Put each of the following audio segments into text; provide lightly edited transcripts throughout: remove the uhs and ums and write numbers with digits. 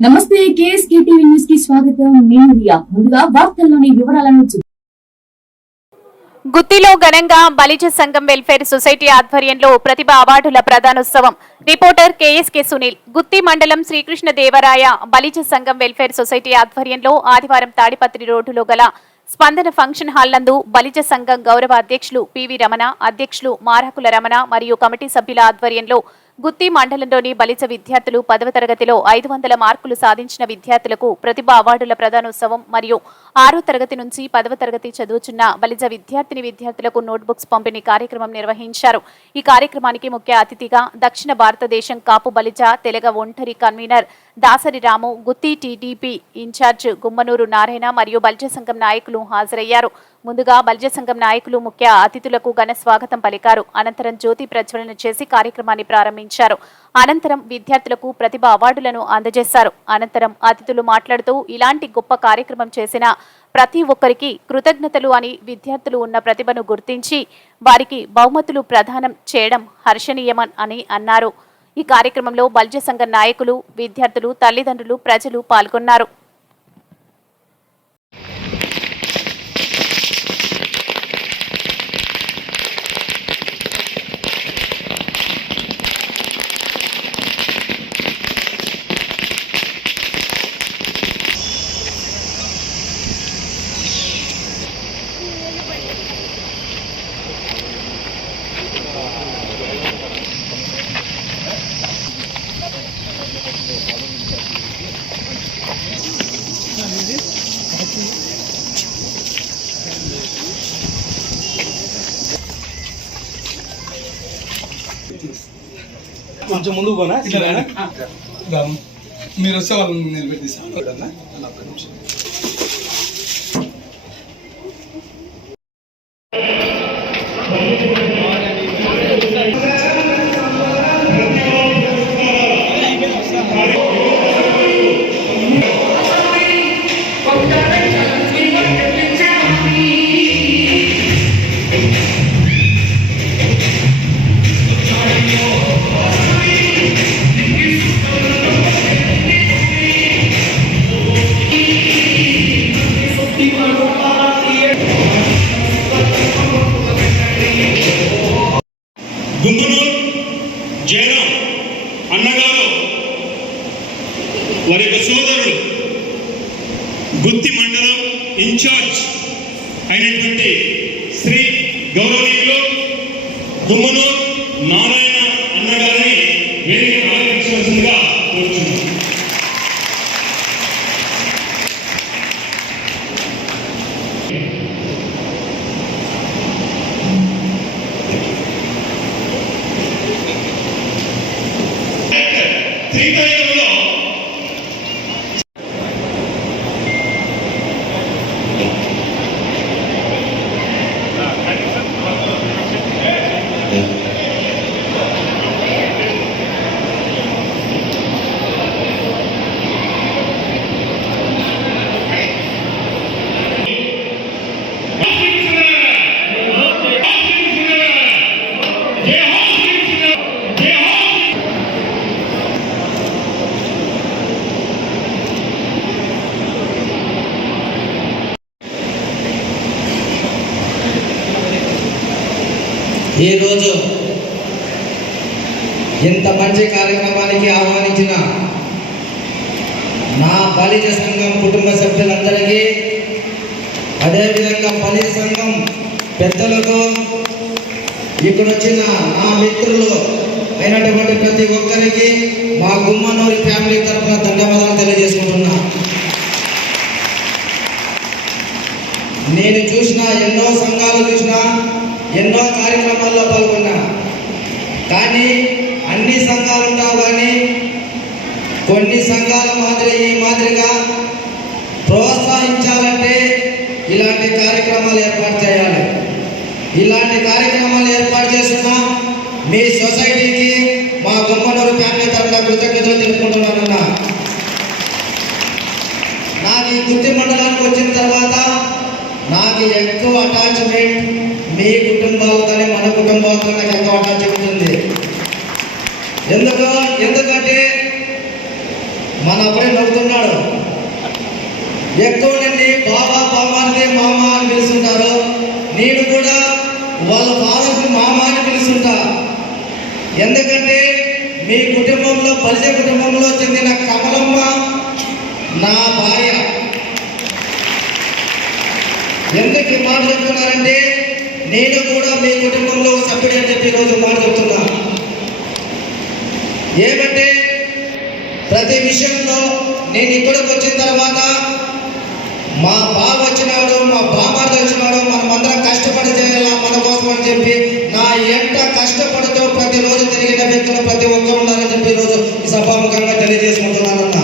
నమస్తే KSK TV news కి స్వాగతం. నేను రియా. ముందుగా వార్తల్లోని వివరాలను గుత్తిలో ఘనంగా బలిజ సంఘం వెల్ఫేర్ సొసైటీ ఆధ్వర్యంలో ప్రతిభ అవార్డుల ప్రదానోత్సవం. Reporter K S K Sunil. గుత్తి మండలం శ్రీకృష్ణ దేవరాయ బలిజ సంఘం వెల్ఫేర్ సొసైటీ ఆధ్వర్యంలో ఆదివారం తాడిపత్రి రోడ్డులో గల స్పందన ఫంక్షన్ హాల్ నందు బలిజ సంఘం గౌరవ అధ్యక్షులు పివి రమణ, అధ్యక్షులు మారాకుల రమణ మరియు కమిటీ సభ్యుల ఆధ్వర్యంలో గుత్తి మండలంలోని బలిజ విద్యార్థులు 10వ తరగతిలో 500 మార్కులు సాధించిన విద్యార్థులకు ప్రతిభ అవార్డుల ప్రదానోత్సవం మరియు 6వ తరగతి నుంచి 10వ తరగతి చదువుచున్న బలిజ విద్యార్థులకు నోట్బుక్స్ పంపిణీ కార్యక్రమం నిర్వహించారు. ఈ కార్యక్రమానికి ముఖ్య అతిథిగా దక్షిణ భారతదేశం కాపు బలిజ తెలగ ఒంటరి కన్వీనర్ దాసరి రాము, గుత్తి టీడీపీ ఇన్ఛార్జ్ గుమ్మనూరు నారాయణ మరియు బలిజ సంఘం నాయకులు హాజరయ్యారు. ముందుగా బలిజ సంఘం నాయకులు ముఖ్య అతిథులకు ఘన స్వాగతం పలికారు. అనంతరం జ్యోతి ప్రజ్వలన చేసి కార్యక్రమాన్ని ప్రారంభించారు. అనంతరం విద్యార్థులకు ప్రతిభ అవార్డులను అందజేశారు. అనంతరం అతిథులు మాట్లాడుతూ ఇలాంటి గొప్ప కార్యక్రమం చేసిన ప్రతి ఒక్కరికి కృతజ్ఞతలు అని, విద్యార్థులు ఉన్న ప్రతిభను గుర్తించి వారికి బహుమతులు ప్రదానం చేయడం హర్షణీయమని అని అన్నారు. ఈ కార్యక్రమంలో బలిజ సంఘం నాయకులు, విద్యార్థులు, తల్లిదండ్రులు, ప్రజలు పాల్గొన్నారు. కొంచెం ముందుకు పోనా మీరు వస్తే వాళ్ళని నిలబెట్టిస్తాను. గుమ్మనూరు జయరాం అన్నగారు వారి యొక్క సోదరుడు గుత్తి మండలం ఇన్ఛార్జ్ అయినటువంటి శ్రీ గౌరవనీయులు గుమ్మనూరు నారాయణ అన్నగారిని వేదిక ఆలోచించవలసిందిగా కోరుచున్నాను. శ్రీకాకుళంలో ఈరోజు ఇంత మంచి కార్యక్రమానికి ఆహ్వానించిన నా బలిజ సంఘం కుటుంబ సభ్యులందరికీ, అదేవిధంగా బలిజ సంఘం పెద్దలకు, ఇక్కడ వచ్చిన నా మిత్రులు అయినటువంటి ప్రతి ఒక్కరికి మా గుమ్మనూరి ఫ్యామిలీ తరఫున ధన్యవాదాలు తెలియజేసుకుంటున్నా. నేను చూసిన ఎన్నో సంఘాలు చూసినా, ఎన్నో కార్యక్రమాల్లో పాల్గొన్నా, కానీ అన్ని సంఘాలు ఉంటావు, కానీ కొన్ని సంఘాల మాదిరిగా ప్రోత్సహించాలంటే ఇలాంటి కార్యక్రమాలు ఏర్పాటు చేయాలి. ఇలాంటి కార్యక్రమాలు ఏర్పాటు చేస్తున్న మీ సొసైటీకి మా గుమ్మనూరు ఫ్యామిలీ తరఫున కృతజ్ఞతలు తెలుపుకుంటున్నానన్నా. నాకు ఈ గుత్తి మండలానికి వచ్చిన తర్వాత నాకు ఎక్కువ అటాచ్మెంట్ మీ కుటుంబాలతోనే, మన కుటుంబాలతో నాకు ఎక్కువ అటాచ్మెంట్ ఉంది. ఎందుకంటే మన అప్పుడే నవ్వుతూ ఎక్కువ నుండి బాబా బామారిది మామ అని పిలుస్తుంటారు. నేను కూడా వాళ్ళ ఫాదర్ని మామ అని పిలుస్తుంటా. ఎందుకంటే మీ కుటుంబంలో బలిజ కుటుంబంలో చెందిన కమలమ్మ నా భార్య. ఎందుకు ఈ మాట చెప్తున్నారంటే నేను కూడా మీ కుటుంబంలో సభ్యుడు అని చెప్పి ఈరోజు మాట చెప్తున్నా. ఏమంటే ప్రతి విషయంలో నేను ఇక్కడికి వచ్చిన తర్వాత మా బావ వచ్చినాడు, మా బామార్ది వచ్చినాడు, మనమందరం కష్టపడి చేయాలా మన కోసం అని చెప్పి నా ఎంత కష్టపడుతూ ప్రతిరోజు తిరిగిన వ్యక్తులు ప్రతి ఒక్కరు ఉన్నారని చెప్పి ఈరోజు ఈ సభాముఖంగా తెలియజేసుకుంటున్నానన్నా.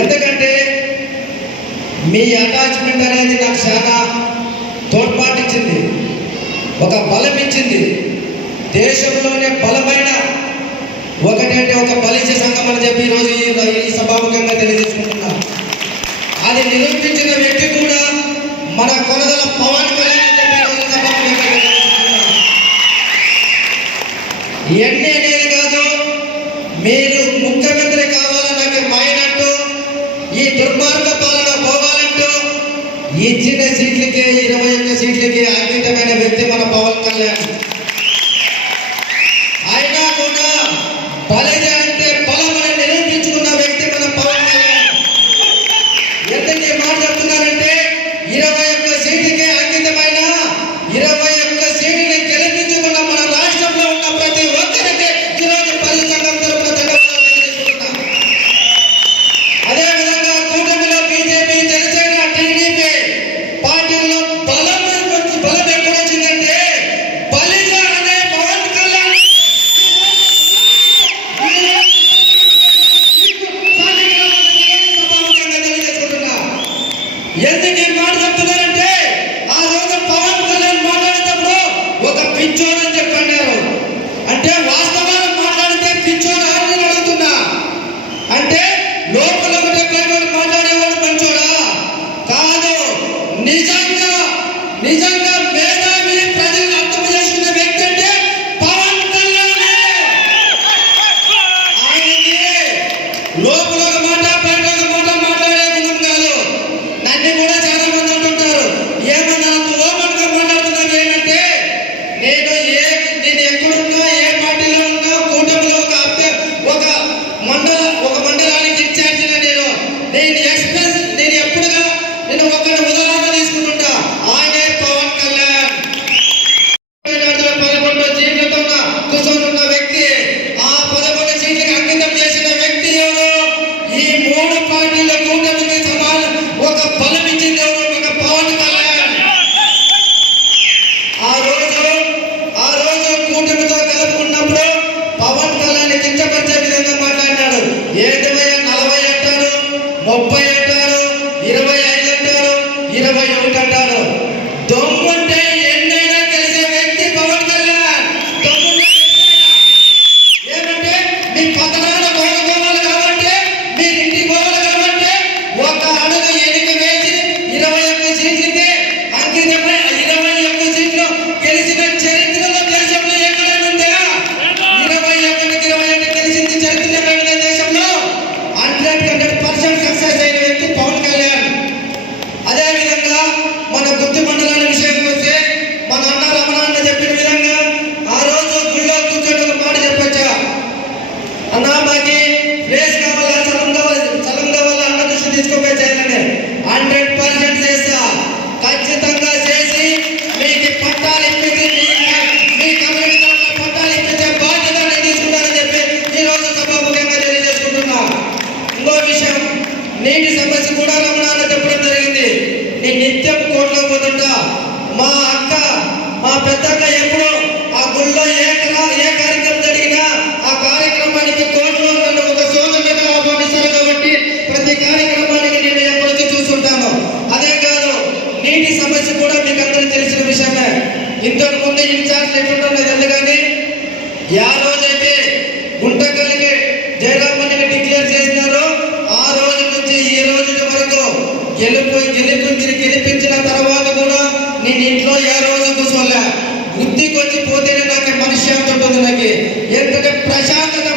ఎందుకంటే మీ అటాచ్మెంట్ అనేది నాకు చాలా తోడ్పాటిచ్చింది, ఒక బలం ఇచ్చింది. దేశంలోనే బలమైన ఒకటంటే ఒక బలిజ సంఘం అని చెప్పి ఈరోజు ఈ సభాముఖంగా తెలియజేసుకుంటున్నా. అది నిరూపించిన వ్యక్తి కూడా మన కొనదల పవన్ కళ్యాణ్ అని చెప్పి ఈరోజు సభాముఖంగా తెలియజేసుకుంటున్నా. ఇవన్నీ అనేది కాదు, మీరు ముఖ్యమంత్రి కావాలని నాకు మైనట్టు, ఈ దుర్మార్గ పాలన పోవాలంటూ ఇచ్చిన సీట్లకి 21 సీట్లకి అంకితమైన వ్యక్తి మన పవన్ కళ్యాణ్. అయినా కూడా బలిజ అంటే బలమని నిరూపించుకున్న వ్యక్తి మన పవన్ కళ్యాణ్. ఎందుకు ఈ మాట చెప్తున్నారంటే 21 సీట్లకి అంకితమైన 21 సీట్ని గెలిపించుకున్న మన రాష్ట్రంలో ఉన్న ప్రతి ఒక్కరికి ఈరోజు బలిజ సంఘం తరపున ధన్యవాదాలు తెలియజేసుకుంటున్నాం. అదేవిధంగా కూటమిలో బీజేపీ, జనసేన, టీడీపీ పార్టీల్లో బలం ఎక్కడ వచ్చిందంటే బలిజ అనే పవన్ కళ్యాణ్ తెలియజేసుకుంటున్నా. ఎందుకు ఈ మాట చెప్తున్నారంటే ఆ రోజు పవన్ కళ్యాణ్ మాట్లాడేటప్పుడు ఒక పిచ్చోడు అని చెప్పి అన్నారు. అంటే వాస్తవాలు మాట్లాడితే పిచ్చోడు అని అడుగుతున్నా. అంటే లోపల ఒకటే పైన మాట్లాడేవాడు మంచోడా కాదు. నిజంగా మేధావి ప్రజలను అర్థం చేసుకున్న వ్యక్తి అంటే పవన్ కళ్యాణ్. ఆయనకి లోపల ఒక మాట బయట ఒక మాట మాట్లాడే గుణం కాదు. నన్ను కూడా చాలా మంది అంటుంటారు, ఏమన్నా ఓపెన్ గా మాట్లాడుతున్నాను ఏంటంటే నేను ఎక్కడున్నా ఏ పార్టీలో ఉన్నా కూటమిలో ఒక మండలానికి ఇన్ఛార్జిగా నేను ఎక్స్ప్రెస్ నేను ఎప్పుడుగా నేను ఒకరి ఉదాహరణ తీసుకుంటుంటా. ఆయనే పవన్ కళ్యాణ్. 11 సీట్లతో కూర్చొని ఉన్న వ్యక్తి, ఆ 11 సీట్లకు అంకితం చేసిన వ్యక్తి ఎవరు? ఈ 3 పార్టీల కూటమికి సమానం ఒక బలం ఇచ్చింది ఎవరు? ఒక పవన్ కళ్యాణ్. ఆ రోజు కూటమితో కలుపుకున్నప్పుడు పవన్ కళ్యాణ్ కించపరిచే విధంగా మాట్లాడినాడు. ఏదైనా 40 అంటాడు, 30 అంటాడు, 25 అంటాడు, 21 అంటాడు. దమ్ముంటే ఎన్నైనా తెలిసే వ్యక్తి పవన్ కళ్యాణ్. ఏమంటే మీ పతనాల గోడకోవాలి కాబట్టి, మీరు ఇంటి గోడలు కాబట్టి ఒక అడుగు ఎన్నిక వేసి 21 సీట్లకి అంకితమై 21 సీట్లు గెలిచిన చరిత్రలో దేశంలో ఎక్కడైనా ఉందా? 21 గెలిచింది చరిత్ర దేశంలో 100% సక్సెస్ అయిన వ్యక్తి పవన్ కళ్యాణ్. అదేవిధంగా మన గుత్తి మండలాల విషయానికి వస్తే మన అన్న రమణ చెప్పిన విధంగా ఆ రోజు గుళ్ళో కూర్చొని ఒక మాట చెప్పొచ్చా, అన్న మాకి ప్లేస్ కావాలా, స్థలం కావాలా అన్న దృష్టి తీసుకుపోయి చేయాలని 100% చేస్తా. ఖచ్చితంగా చేసి మీకు పట్టాలు ఇప్పించి మీ కమ్యూనిటీ పట్టాలు ఇప్పించే బాధ్యత నేను తీసుకుంటానని చెప్పి ఈరోజు సభాముఖంగా తెలియజేసుకుంటున్నా. ఇంకో విషయం, నీటి సమస్య కూడా రమణ చెప్పడం జరిగింది. నేను నిత్యం కోట్లో పోతుంటా. మా అక్క, మా పెద్దక్క ఎప్పుడు ఆ గుళ్ళో ఏ కార్యక్రమం జరిగినా ఆ కార్యక్రమానికి కోట్లో నన్ను ఒక సోదరుగా ఆహ్వానిస్తారు కాబట్టి ప్రతి కార్యక్రమానికి నేను ఎప్పటికీ చూస్తుంటాను. అదే కాదు, నీటి సమస్య కూడా మీకు అందరికీ తెలిసిన విషయమే. ఇంతకు ముందు ఇన్ఛార్జ్ ఎట్లుంటుందో తెలియదు కానీ ఆ రోజైతే గుంటకల్లికి జయరామన్నిగా డిక్లేర్ చేసినారో ఆ రోజు నుంచి ఈ రోజు వరకు మీరు గెలిపించిన తర్వాత కూడా నేను ఇంట్లో ఏ రోజు కూర్చోలే. బుద్ధికి వచ్చి పోతేనే నాకు మనశ్శాంతి ఉంటుంది. నాకు ఎందుకంటే ప్రశాంతత